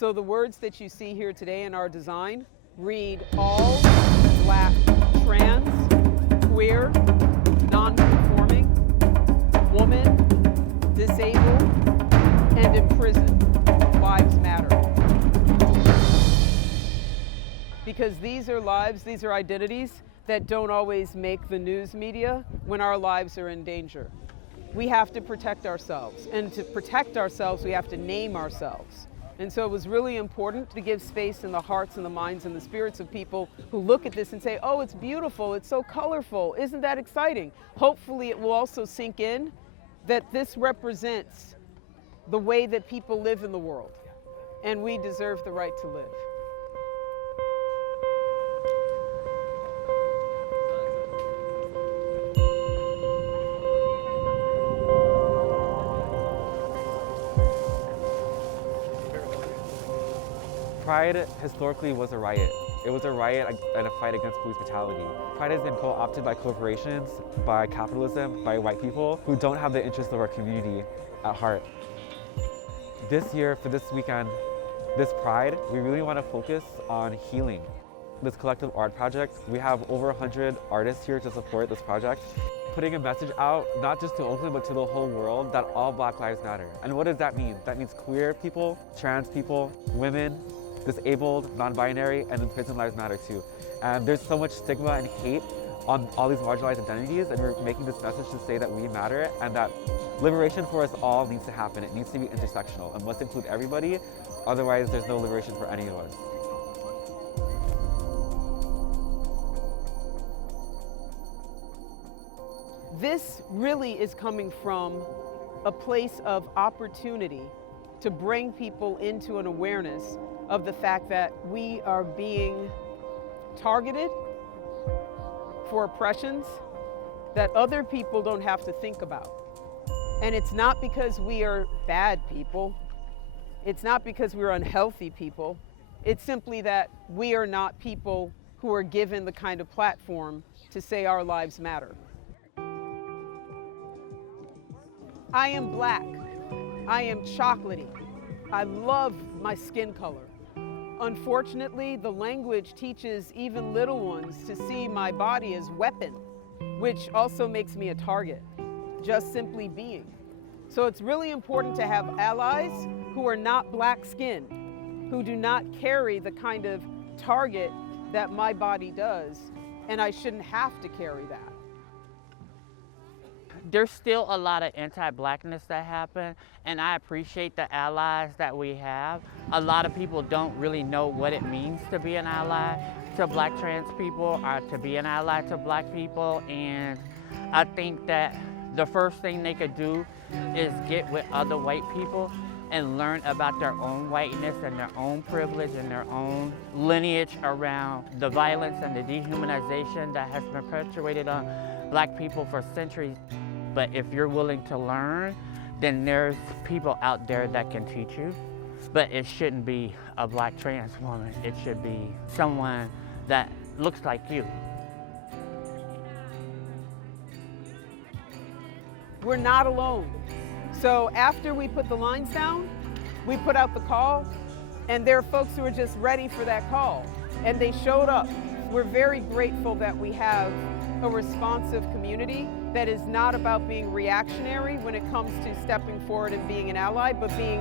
So the words that you see here today in our design read all Black, trans, queer, non-conforming, woman, disabled, and imprisoned lives matter. Because these are lives, these are identities that don't always make the news media when our lives are in danger. We have to protect ourselves, and to protect ourselves, we have to name ourselves. And so it was really important to give space in the hearts and the minds and the spirits of people who look at this and say, oh, it's beautiful, it's so colorful, isn't that exciting? Hopefully it will also sink in that this represents the way that people live in the world, and we deserve the right to live. Pride historically was a riot. It was a riot and a fight against police brutality. Pride has been co-opted by corporations, by capitalism, by white people who don't have the interests of our community at heart. This year, for this weekend, this Pride, we really want to focus on healing. This collective art project, we have over 100 artists here to support this project, putting a message out, not just to Oakland, but to the whole world, that all Black lives matter. And what does that mean? That means queer people, trans people, women, disabled, non-binary, and imprisoned lives matter too. And there's so much stigma and hate on all these marginalized identities, and we're making this message to say that we matter and that liberation for us all needs to happen. It needs to be intersectional and must include everybody, otherwise there's no liberation for any of us. This really is coming from a place of opportunity to bring people into an awareness of the fact that we are being targeted for oppressions that other people don't have to think about. And it's not because we are bad people. It's not because we're unhealthy people. It's simply that we are not people who are given the kind of platform to say our lives matter. I am Black. I am chocolatey. I love my skin color. Unfortunately, the language teaches even little ones to see my body as weapon, which also makes me a target, just simply being. So it's really important to have allies who are not Black skin, who do not carry the kind of target that my body does, and I shouldn't have to carry that. There's still a lot of anti-Blackness that happen, and I appreciate the allies that we have. A lot of people don't really know what it means to be an ally to Black trans people or to be an ally to Black people, and I think that the first thing they could do is get with other white people and learn about their own whiteness and their own privilege and their own lineage around the violence and the dehumanization that has been perpetuated on Black people for centuries. But if you're willing to learn, then there's people out there that can teach you. But it shouldn't be a Black trans woman. It should be someone that looks like you. We're not alone. So after we put the lines down, we put out the call, and there are folks who are just ready for that call, and they showed up. We're very grateful that we have a responsive community that is not about being reactionary when it comes to stepping forward and being an ally, but being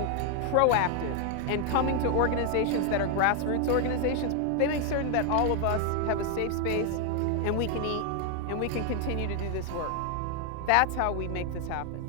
proactive and coming to organizations that are grassroots organizations. They make certain that all of us have a safe space and we can eat and we can continue to do this work. That's how we make this happen.